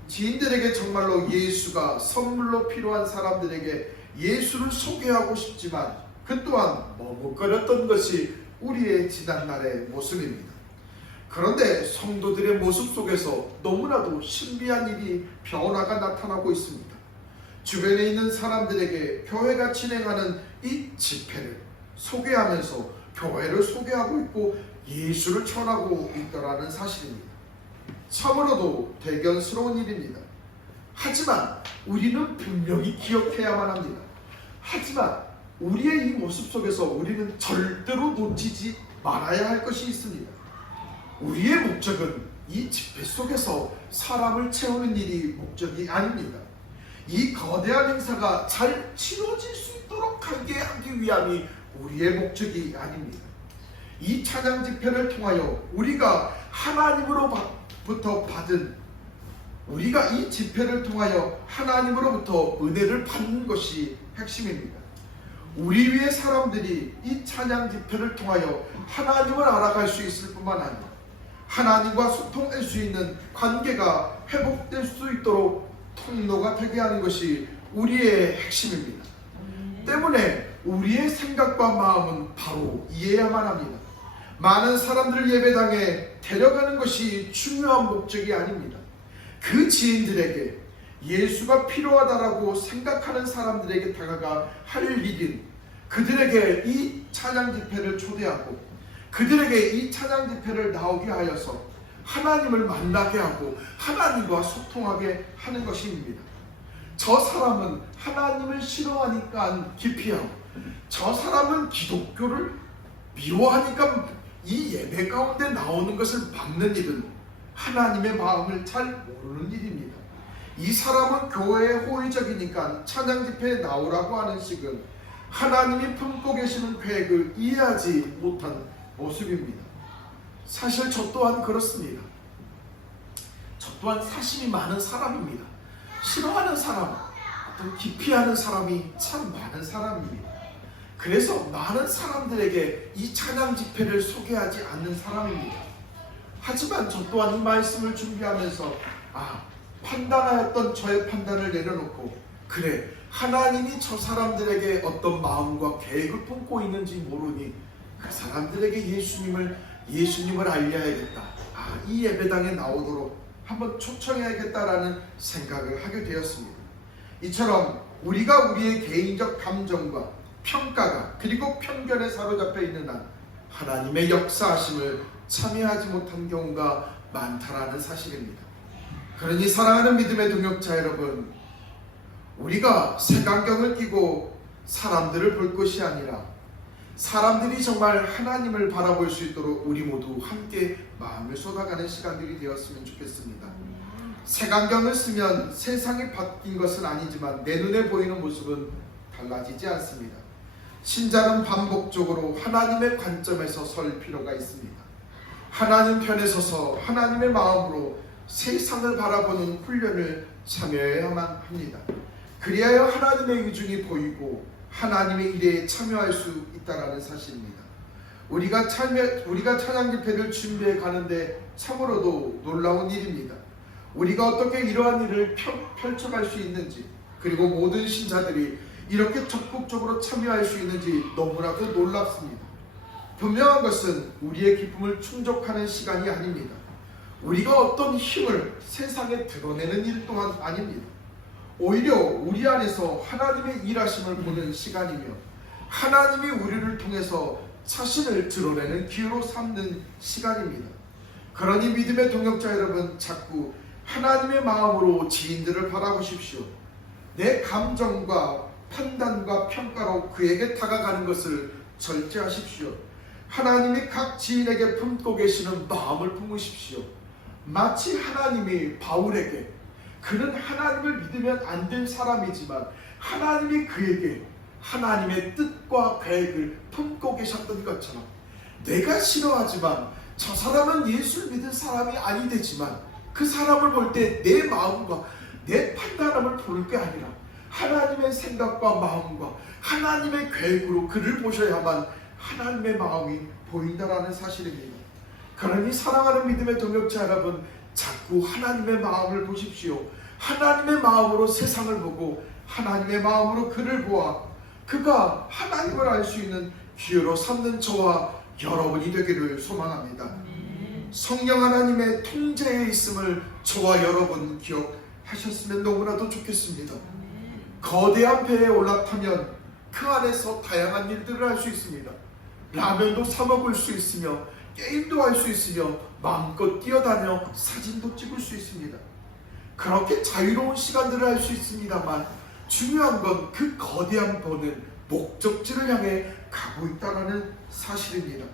지인들에게 정말로 예수가 선물로 필요한 사람들에게 예수를 소개하고 싶지만 그 또한 머뭇거렸던 것이 우리의 지난날의 모습입니다. 그런데 성도들의 모습 속에서 너무나도 신비한 일이 변화가 나타나고 있습니다. 주변에 있는 사람들에게 교회가 진행하는 이 집회를 소개하면서 교회를 소개하고 있고 예수를 전하고 있더라는 사실입니다. 참으로도 대견스러운 일입니다. 하지만 우리는 분명히 기억해야만 합니다. 하지만 우리의 이 모습 속에서 우리는 절대로 놓치지 말아야 할 것이 있습니다. 우리의 목적은 이 집회 속에서 사람을 채우는 일이 목적이 아닙니다. 이 거대한 행사가 잘 치러질 수 있도록 하기 위함이 우리의 목적이 아닙니다. 이 찬양 집회를 통하여 우리가 하나님으로부터 받은 우리가 이 집회를 통하여 하나님으로부터 은혜를 받는 것이 핵심입니다. 우리 위의 사람들이 이 찬양 집회를 통하여 하나님을 알아갈 수 있을 뿐만 아니라 하나님과 소통할 수 있는 관계가 회복될 수 있도록 통로가 되게 하는 것이 우리의 핵심입니다. 때문에 우리의 생각과 마음은 바로 이해야만 합니다. 많은 사람들을 예배당에 데려가는 것이 중요한 목적이 아닙니다. 그 지인들에게 예수가 필요하다라고 생각하는 사람들에게 다가가 할 일인 그들에게 이 찬양 집회를 초대하고 그들에게 이 찬양 집회를 나오게 하여서 하나님을 만나게 하고 하나님과 소통하게 하는 것입니다. 저 사람은 하나님을 싫어하니까 기피하고 저 사람은 기독교를 미워하니까 이 예배 가운데 나오는 것을 막는 일은 하나님의 마음을 잘 모르는 일입니다. 이 사람은 교회에 호의적이니까 찬양 집회에 나오라고 하는 식은 하나님이 품고 계시는 계획을 이해하지 못한 모습입니다. 사실 저 또한 그렇습니다. 저 또한 사심이 많은 사람입니다. 싫어하는 사람, 어떤 기피하는 사람이 참 많은 사람입니다. 그래서 많은 사람들에게 이 찬양 집회를 소개하지 않는 사람입니다. 하지만 저 또한 이 말씀을 준비하면서 판단하였던 저의 판단을 내려놓고 그래 하나님이 저 사람들에게 어떤 마음과 계획을 품고 있는지 모르니 그 사람들에게 예수님을 알려야겠다. 이 예배당에 나오도록 한번 초청해야겠다라는 생각을 하게 되었습니다. 이처럼 우리가 우리의 개인적 감정과 평가가 그리고 편견에 사로잡혀 있는 한 하나님의 역사하심을 참여하지 못한 경우가 많다라는 사실입니다. 그러니 사랑하는 믿음의 동역자 여러분, 우리가 색안경을 끼고 사람들을 볼 것이 아니라 사람들이 정말 하나님을 바라볼 수 있도록 우리 모두 함께 마음을 쏟아가는 시간들이 되었으면 좋겠습니다. 색안경을 쓰면 세상이 바뀐 것은 아니지만 내 눈에 보이는 모습은 달라지지 않습니다. 신자는 반복적으로 하나님의 관점에서 설 필요가 있습니다. 하나님 편에 서서 하나님의 마음으로 세상을 바라보는 훈련을 참여해야만 합니다. 그리하여 하나님의 의중이 보이고 하나님의 일에 참여할 수 있다는 사실입니다. 우리가 찬양 집회를 준비해 가는데 참으로도 놀라운 일입니다. 우리가 어떻게 이러한 일을 펼쳐갈 수 있는지, 그리고 모든 신자들이 이렇게 적극적으로 참여할 수 있는지 너무나도 놀랍습니다. 분명한 것은 우리의 기쁨을 충족하는 시간이 아닙니다. 우리가 어떤 힘을 세상에 드러내는 일 또한 아닙니다. 오히려 우리 안에서 하나님의 일하심을 보는 시간이며 하나님이 우리를 통해서 자신을 드러내는 기회로 삼는 시간입니다. 그러니 믿음의 동역자 여러분, 자꾸 하나님의 마음으로 지인들을 바라보십시오. 내 감정과 판단과 평가로 그에게 다가가는 것을 절제하십시오. 하나님이 각 지인에게 품고 계시는 마음을 품으십시오. 마치 하나님이 바울에게, 그는 하나님을 믿으면 안 된 사람이지만 하나님이 그에게 하나님의 뜻과 계획을 품고 계셨던 것처럼, 내가 싫어하지만 저 사람은 예수를 믿은 사람이 아니 되지만 그 사람을 볼 때 내 마음과 내 판단함을 볼 게 아니라 하나님의 생각과 마음과 하나님의 계획으로 그를 보셔야만 하나님의 마음이 보인다라는 사실입니다. 그러니 사랑하는 믿음의 동역자 여러분, 자꾸 하나님의 마음을 보십시오. 하나님의 마음으로 세상을 보고 하나님의 마음으로 그를 보아 그가 하나님을 알 수 있는 기회로 삼는 저와 여러분이 되기를 소망합니다. 성령 하나님의 통제에 있음을 저와 여러분 기억하셨으면 너무나도 좋겠습니다. 거대한 배에 올라타면 그 안에서 다양한 일들을 할 수 있습니다. 라면도 사 먹을 수 있으며 게임도 할 수 있으며 마음껏 뛰어다녀 사진도 찍을 수 있습니다. 그렇게 자유로운 시간들을 할 수 있습니다만 중요한 건 그 거대한 배는 목적지를 향해 가고 있다는 사실입니다.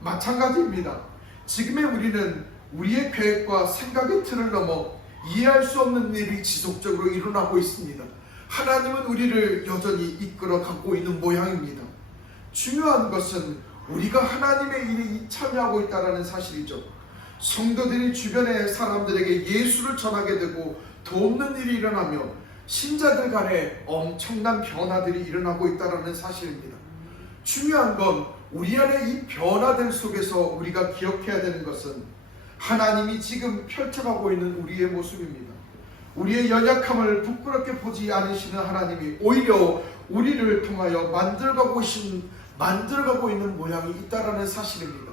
마찬가지입니다. 지금의 우리는 우리의 계획과 생각의 틀을 넘어 이해할 수 없는 일이 지속적으로 일어나고 있습니다. 하나님은 우리를 여전히 이끌어 가고 있는 모양입니다. 중요한 것은 우리가 하나님의 일에 참여하고 있다는 사실이죠. 성도들이 주변의 사람들에게 예수를 전하게 되고 돕는 일이 일어나며 신자들 간에 엄청난 변화들이 일어나고 있다는 사실입니다. 중요한 건 우리 안에 이 변화들 속에서 우리가 기억해야 되는 것은 하나님이 지금 펼쳐가고 있는 우리의 모습입니다. 우리의 연약함을 부끄럽게 보지 않으시는 하나님이 오히려 우리를 통하여 만들어가고 있는 모양이 있다는 사실입니다.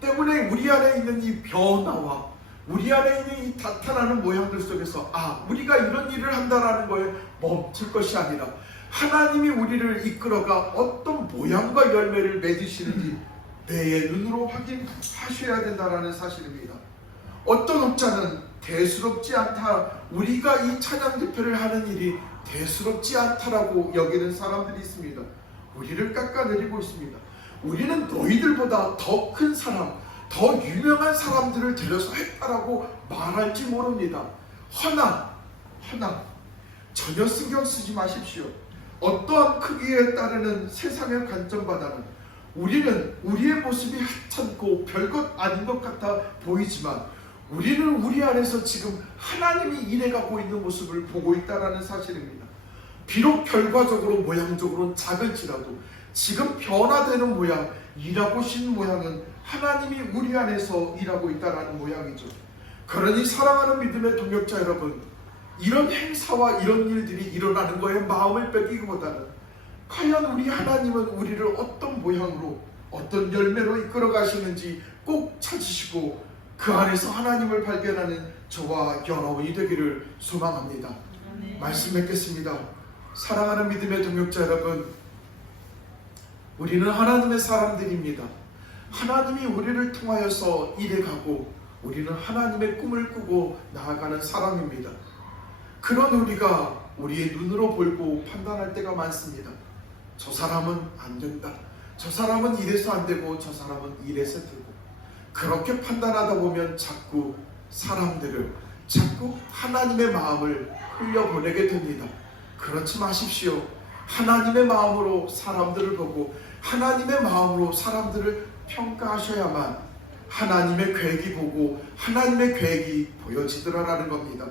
때문에 우리 안에 있는 이 변화와 우리 안에 있는 이 나타나는 모양들 속에서 우리가 이런 일을 한다라는 거에 멈출 것이 아니라 하나님이 우리를 이끌어가 어떤 모양과 열매를 맺으시는지 내 눈으로 확인하셔야 된다는 사실입니다. 어떤 혹자는 대수롭지 않다, 우리가 이 찬양 집회를 하는 일이 대수롭지 않다라고 여기는 사람들이 있습니다. 우리를 깎아내리고 있습니다. 우리는 너희들보다 더 큰 사람, 더 유명한 사람들을 데려서 했다라고 말할지 모릅니다. 허나 전혀 신경 쓰지 마십시오. 어떠한 크기에 따르는 세상의 관점보다는 우리는 우리의 모습이 하찮고 별것 아닌 것 같아 보이지만 우리는 우리 안에서 지금 하나님이 일해가고 있는 모습을 보고 있다는 사실입니다. 비록 결과적으로 모양적으로는 작을지라도 지금 변화되는 모양, 일하고 신 모양은 하나님이 우리 안에서 일하고 있다는 모양이죠. 그러니 사랑하는 믿음의 동역자 여러분, 이런 행사와 이런 일들이 일어나는 거에 마음을 뺏기기보다는 과연 우리 하나님은 우리를 어떤 모양으로 어떤 열매로 이끌어 가시는지 꼭 찾으시고 그 안에서 하나님을 발견하는 저와 여러분이 되기를 소망합니다. 말씀 맺겠습니다. 사랑하는 믿음의 동역자 여러분, 우리는 하나님의 사람들입니다. 하나님이 우리를 통하여서 일해가고 우리는 하나님의 꿈을 꾸고 나아가는 사람입니다. 그런 우리가 우리의 눈으로 보고 판단할 때가 많습니다. 저 사람은 안 된다, 저 사람은 이래서 안 되고 저 사람은 이래서 되고, 그렇게 판단하다 보면 자꾸 하나님의 마음을 흘려보내게 됩니다. 그렇지 마십시오. 하나님의 마음으로 사람들을 보고 하나님의 마음으로 사람들을 평가하셔야만 하나님의 계획이 보고 하나님의 계획이 보여지더라라는 겁니다.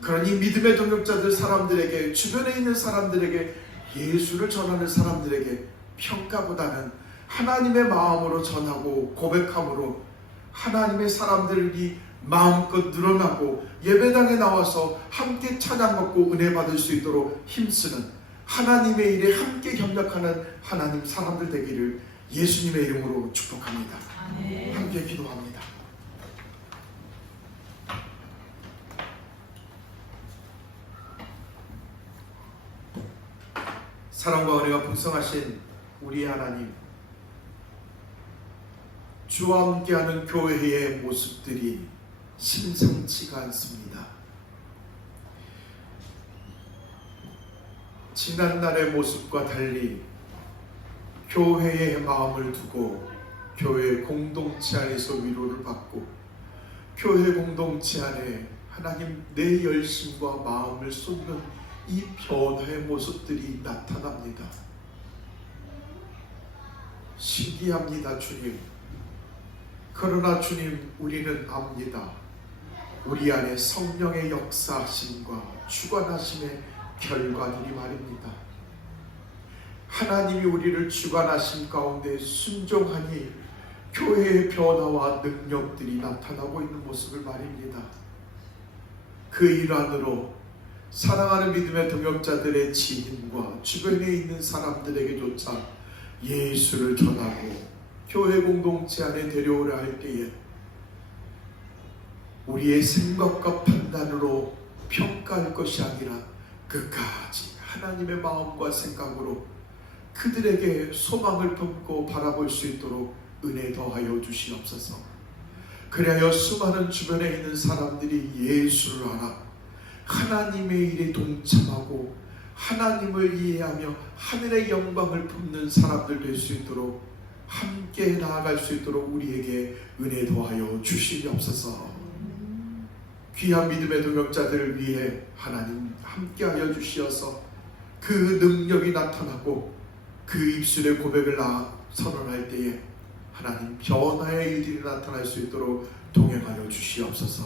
그러니 믿음의 동역자들 사람들에게, 주변에 있는 사람들에게, 예수를 전하는 사람들에게 평가보다는 하나님의 마음으로 전하고 고백함으로 하나님의 사람들이 마음껏 늘어나고 예배당에 나와서 함께 찬양 받고 은혜 받을 수 있도록 힘쓰는, 하나님의 일에 함께 협력하는 하나님 사람들 되기를 예수님의 이름으로 축복합니다. 함께 기도합니다. 사랑과 은혜가 풍성하신 우리 하나님, 주와 함께하는 교회의 모습들이 심상치가 않습니다. 지난날의 모습과 달리 교회의 마음을 두고 교회 공동체 안에서 위로를 받고 교회 공동체 안에 하나님 내 열심과 마음을 쏟는 이 변화의 모습들이 나타납니다. 신기합니다, 주님. 그러나 주님, 우리는 압니다. 우리 안에 성령의 역사하심과 주관하심의 결과들이 말입니다. 하나님이 우리를 주관하심 가운데 순종하니 교회의 변화와 능력들이 나타나고 있는 모습을 말입니다. 그 일환으로 사랑하는 믿음의 동역자들의 지인과 주변에 있는 사람들에게조차 예수를 전하고 교회 공동체 안에 데려오려 할 때에 우리의 생각과 판단으로 평가할 것이 아니라 끝까지 하나님의 마음과 생각으로 그들에게 소망을 품고 바라볼 수 있도록 은혜 더하여 주시옵소서. 그리하여 수많은 주변에 있는 사람들이 예수를 알아 하나님의 일에 동참하고 하나님을 이해하며 하늘의 영광을 품는 사람들 될 수 있도록, 함께 나아갈 수 있도록 우리에게 은혜 더하여 주시옵소서. 귀한 믿음의 동역자들을 위해 하나님 함께하여 주시어서 그 능력이 나타나고 그 입술의 고백을 선언할 때에 하나님 변화의 일들이 나타날 수 있도록 동행하여 주시옵소서.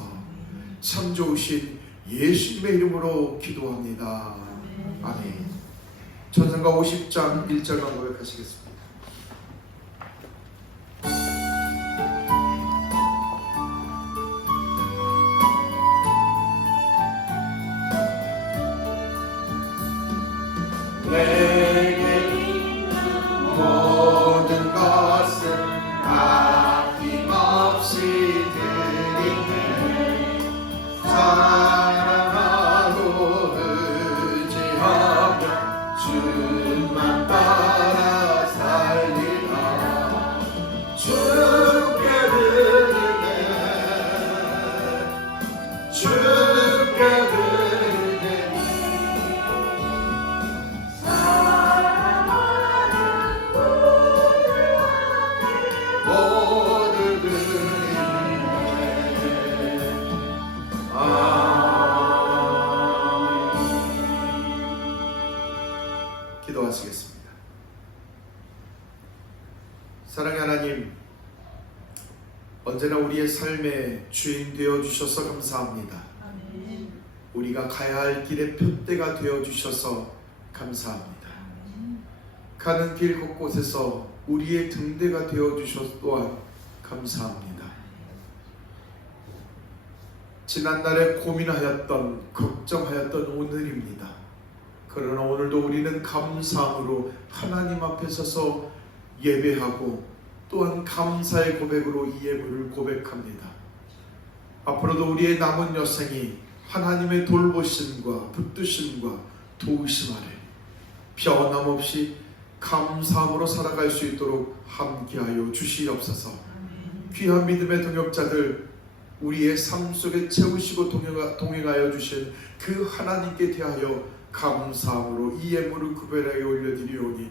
참 좋으신 예수님의 이름으로 기도합니다. 아멘. 전승가 50장 1절만 고백하시겠습니다. 내게 모든 것은 아낌없이 드리네. 사랑하고 의지하며 주만 따라 살리라. 주께 드리네, 주께 드리네. 기도하시겠습니다. 사랑의 하나님, 언제나 우리의 삶의 주인 되어 주셔서 감사합니다. 우리가 가야 할 길의 표대가 되어 주셔서 감사합니다. 가는 길 곳곳에서 우리의 등대가 되어 주셔서 또한 감사합니다. 지난날에 고민하였던, 걱정하였던 오늘입니다. 그러나 오늘도 우리는 감사함으로 하나님 앞에 서서 예배하고 또한 감사의 고백으로 이 예물을 고백합니다. 앞으로도 우리의 남은 여생이 하나님의 돌보심과 붙드심과 도우심 아래 변함없이 감사함으로 살아갈 수 있도록 함께하여 주시옵소서. 귀한 믿음의 동역자들 우리의 삶 속에 채우시고 동행하여 주신 그 하나님께 대하여 감사함으로 이 예물을 구별하여 올려드리오니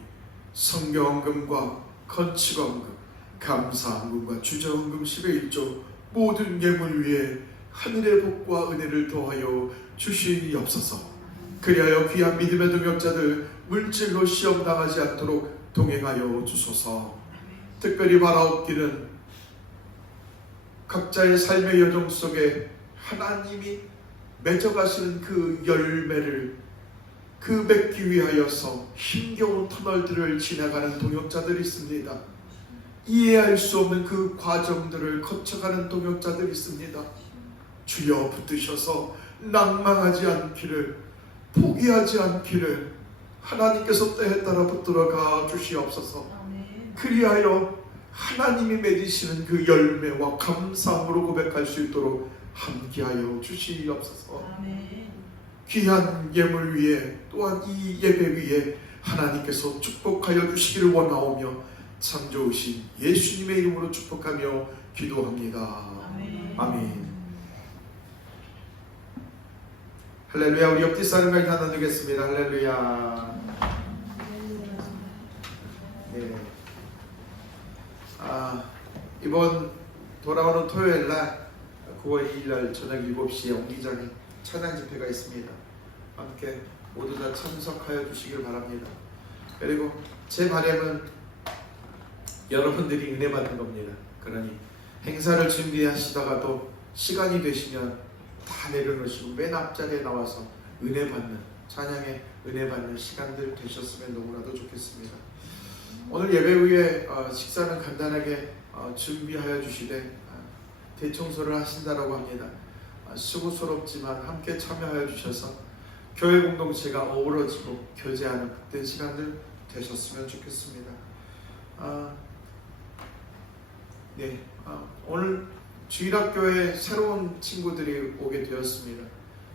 성경헌금과 건축헌금, 감사헌금과 주저헌금 10의 1조 모든 예물 위에 하늘의 복과 은혜를 더하여 주시옵소서. 그리하여 귀한 믿음의 동역자들 물질로 시험당하지 않도록 동행하여 주소서. 특별히 바라옵기는 각자의 삶의 여정 속에 하나님이 맺어가시는 그 열매를 맺기 위하여서 힘겨운 터널들을 지나가는 동역자들이 있습니다. 이해할 수 없는 그 과정들을 거쳐가는 동역자들이 있습니다. 주여 붙드셔서 낭망하지 않기를, 포기하지 않기를 하나님께서 때에 따라 붙들어가 주시옵소서. 그리하여 하나님이 맺으시는 그 열매와 감사함으로 고백할 수 있도록 함께하여 주시옵소서. 귀한 예물 위에 또한 이 예배 위에 하나님께서 축복하여 주시기를 원하오며 참 좋으신 예수님의 이름으로 축복하며 기도합니다. 아멘. 할렐루야. 우리 옆뒤 사람과 인사 나누겠습니다. 할렐루야. 네. 이번 돌아오는 토요일날 9월 2일날 저녁 7시에 옹기장에 찬양 집회가 있습니다. 함께 모두 다 참석하여 주시기를 바랍니다. 그리고 제 바람은 여러분들이 은혜 받는 겁니다. 그러니 행사를 준비하시다가도 시간이 되시면 다 내려놓으시고 맨 앞자리에 나와서 은혜 받는, 찬양에 은혜 받는 시간들 되셨으면 너무나도 좋겠습니다. 오늘 예배 후에 식사는 간단하게 준비하여 주시되 대청소를 하신다라고 합니다. 수고스럽지만 함께 참여하여 주셔서 교회 공동체가 어우러지고 교제하는 복된 시간들 되셨으면 좋겠습니다. 오늘 주일학교에 새로운 친구들이 오게 되었습니다.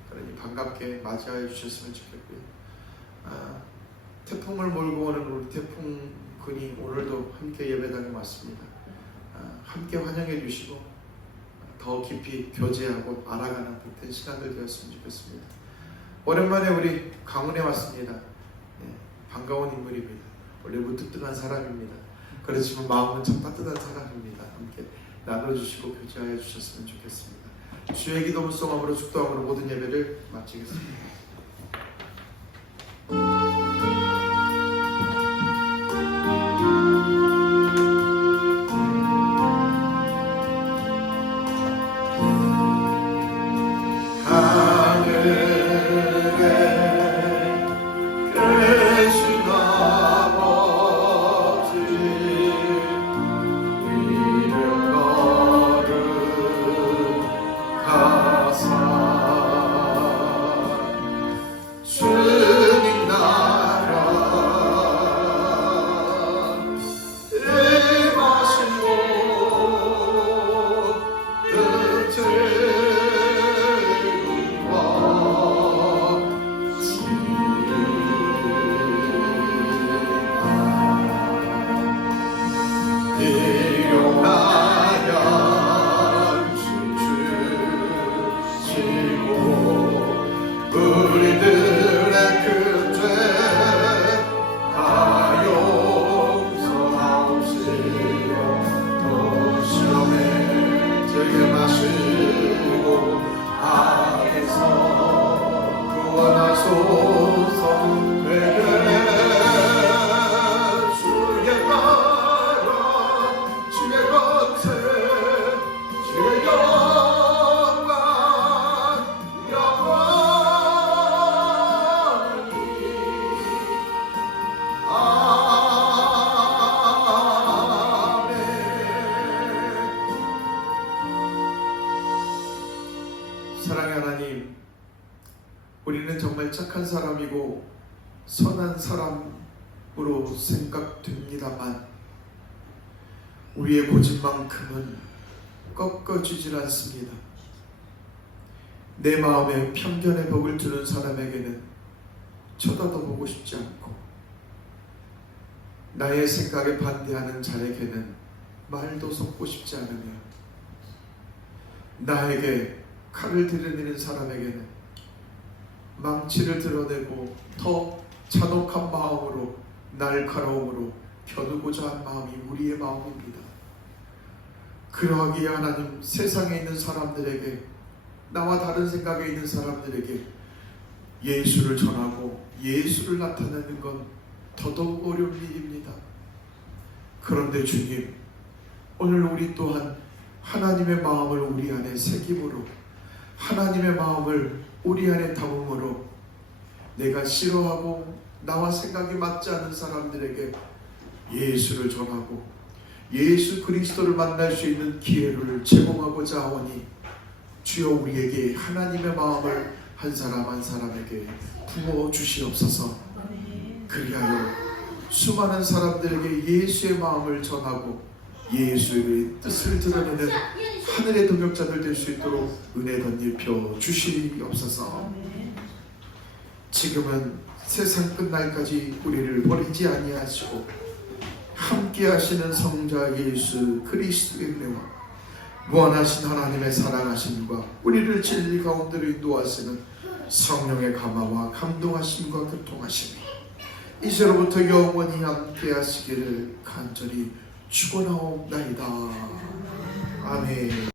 그러니 반갑게 맞이하여 주셨으면 좋겠고요. 태풍을 몰고 오는 우리 태풍군이 오늘도 함께 예배당에 왔습니다. 함께 환영해 주시고 더 깊이 교제하고 알아가는 복된 시간들 되었으면 좋겠습니다. 오랜만에 우리 강원에 왔습니다. 반가운 인물입니다. 원래 무뚝뚝한 사람입니다. 그렇지만 마음은 참 따뜻한 사람입니다. 함께 나눠주시고 교제하여 주셨으면 좋겠습니다. 주의 기도 묵상함으로 축도함으로 모든 예배를 마치겠습니다. 사랑의 하나님, 우리는 정말 착한 사람이고 선한 사람으로 생각됩니다만 우리의 고집만큼은 꺾어지질 않습니다. 내 마음에 편견의 벽을 두는 사람에게는 쳐다도 보고 싶지 않고, 나의 생각에 반대하는 자에게는 말도 섞고 싶지 않으며, 나에게 칼을 들이대는 사람에게는 망치를 드러내고 더 잔혹한 마음으로, 날카로움으로 겨누고자 한 마음이 우리의 마음입니다. 그러하기에 하나님, 세상에 있는 사람들에게, 나와 다른 생각에 있는 사람들에게 예수를 전하고 예수를 나타내는 건 더더욱 어려운 일입니다. 그런데 주님, 오늘 우리 또한 하나님의 마음을 우리 안에 새김으로, 하나님의 마음을 우리 안에 담음으로, 내가 싫어하고 나와 생각이 맞지 않은 사람들에게 예수를 전하고 예수 그리스도를 만날 수 있는 기회를 제공하고자 하오니, 주여 우리에게 하나님의 마음을 한 사람 한 사람에게 부어 주시옵소서. 그리하여 수많은 사람들에게 예수의 마음을 전하고 예수의 뜻을 드러내는 하늘의 동역자들 될 수 있도록 은혜 덧입혀 주시옵소서. 지금은 세상 끝날까지 우리를 버리지 아니하시고 함께 하시는 성자 예수 그리스도의 은혜와 무한하신 하나님의 사랑하심과 우리를 진리 가운데로 인도하시는 성령의 감화와 감동하심과 교통하심이 이제로부터 영원히 함께 하시기를 간절히 축원하옵나이다. 아멘.